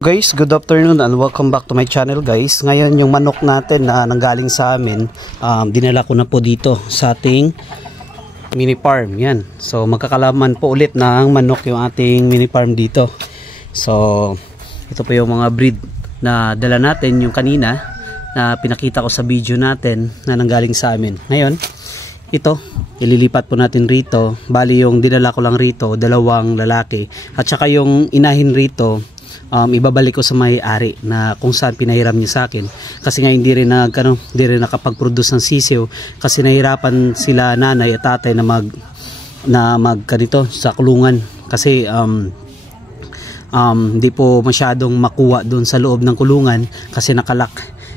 Guys, good afternoon and welcome back to my channel guys. Ngayon yung manok natin na nanggaling sa amin, dinala ko na po dito sa ating mini farm. Yan. So magkakalaman po ulit ng manok yung ating mini farm dito. So ito po yung mga breed na dala natin yung kanina na pinakita ko sa video natin na nanggaling sa amin. Ngayon, ito ililipat po natin rito. Bali yung dinala ko lang rito, dalawang lalaki. At saka yung inahin rito, ibabalik ko sa may-ari na kung saan pinahiram niya sa akin kasi nga hindi rin nakapag-produce ng sisiw kasi nahirapan sila nanay at tatay na ganito sa kulungan kasi hindi po masyadong makuha doon sa loob ng kulungan kasi nakalak.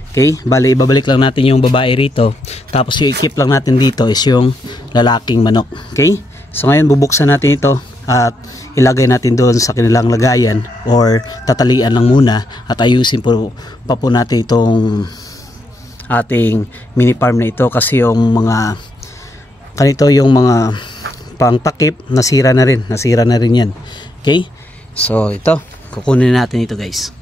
Okay, bali ibabalik lang natin yung babae rito, tapos yung i-keep lang natin dito is yung lalaking manok. Okay, so ngayon bubuksan natin ito at ilagay natin doon sa kanilang lagayan or tatalian lang muna at ayusin po natin itong ating mini farm na ito kasi yung mga kanito yung mga pangtakip nasira na rin yan. Okay, so ito kukunin natin ito guys.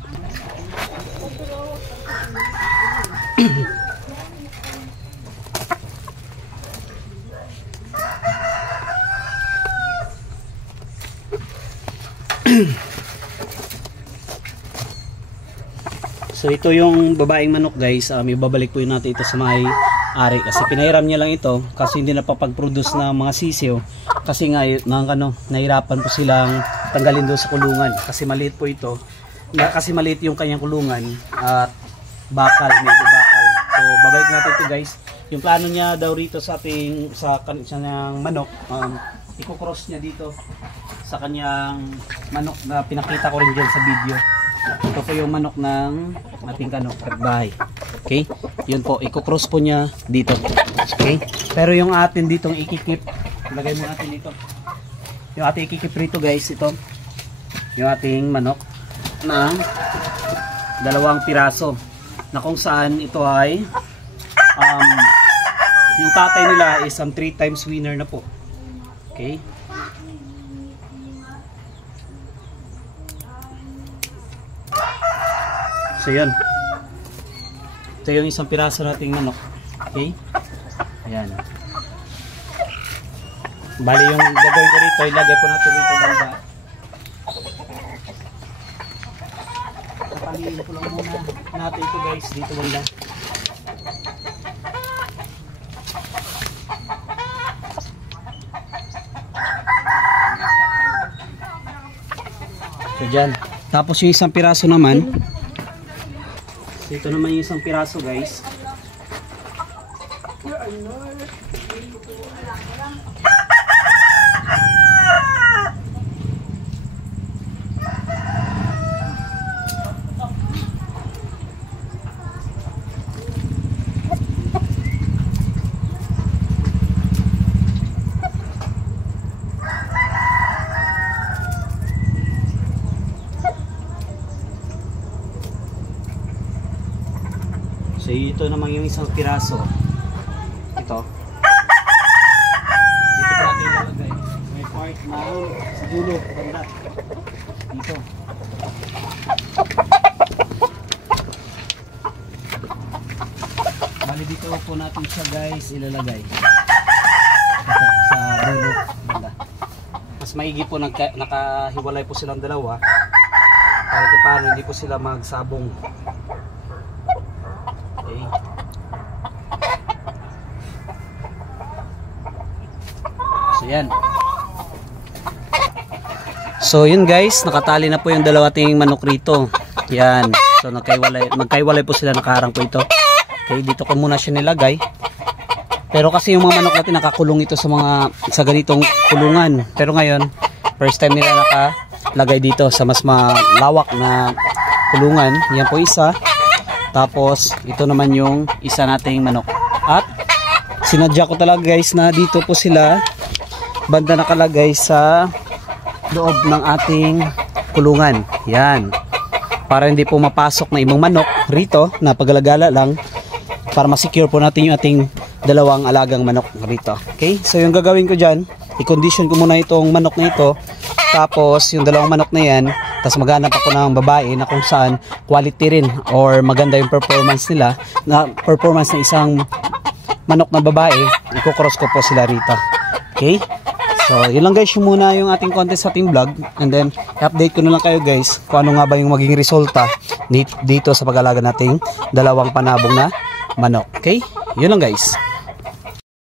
So ito yung babaeng manok guys, ibabalik po natin ito sa may-ari kasi pinahiram niya lang ito kasi hindi napapag-produce ng mga sisiw kasi nga nahirapan po silang tanggalin doon sa kulungan kasi maliit po ito, kasi maliit yung kanyang kulungan at medyo bakal. So babalik natin ito guys. Yung plano niya daw rito sa kanyang manok, i-cross niya dito sa kanyang manok na pinakita ko rin dyan sa video. Ito po yung manok ng ating kapitbahay. Okay, yun po, i-cross po niya dito. Okay, pero yung atin ditong ikikip, lagay mo natin dito yung ating ikikip rito guys. Ito yung ating manok ng 2 piraso na kung saan ito ay yung tatay nila is 3 times winner na po. Okay, so yun, ito yung 1 piraso nating manok. Okay, ayan. Bali yung gagawin ko rito, ilagay po natin rito banda. Tataliin ko lang muna natin ito guys dito banda. So dyan, tapos yung 1 piraso naman, ito naman yung 1 piraso guys. So ito naman yung 1 piraso. Ito. Dito po natin ilalagay. May part na sa dulo. Banda. Dito. Bali dito po natin siya guys ilalagay. Ito sa dulo. Banda. Mas maigi po nakahiwalay po silang dalawa. Para paano hindi po sila magsabong. So yan. So yun guys, nakatali na po yung 2 ating manok rito. Yan. So magkaiwalay po sila, nakaharang po ito. Okay, dito ko muna siya nilagay. Pero kasi yung mga manok natin nakakulong ito sa ganitong kulungan. Pero ngayon, first time nila nakalagay dito sa mas malawak na kulungan. Yan po isa. Tapos ito naman yung isa nating manok. At sinadya ko talaga guys na dito po sila banda nakalagay sa loob ng ating kulungan. Yan. Para hindi po mapasok na ibang manok rito na pagalagala lang, para ma-secure po natin yung ating 2 alagang manok rito. Okay? So yung gagawin ko dyan, i-condition ko muna itong manok na ito. Tapos yung dalawang manok na yan, tapos maghanap ako ng babae na kung saan quality rin or maganda yung performance nila, na performance na isang manok na babae, i-cross ko po sila rito. Okay? So, yun lang guys, yung muna yung ating content sa ating vlog, and then i-update ko na lang kayo guys kung ano nga ba yung magiging resulta dito sa pag-alaga nating dalawang panabong na manok. Okay? Yun lang guys.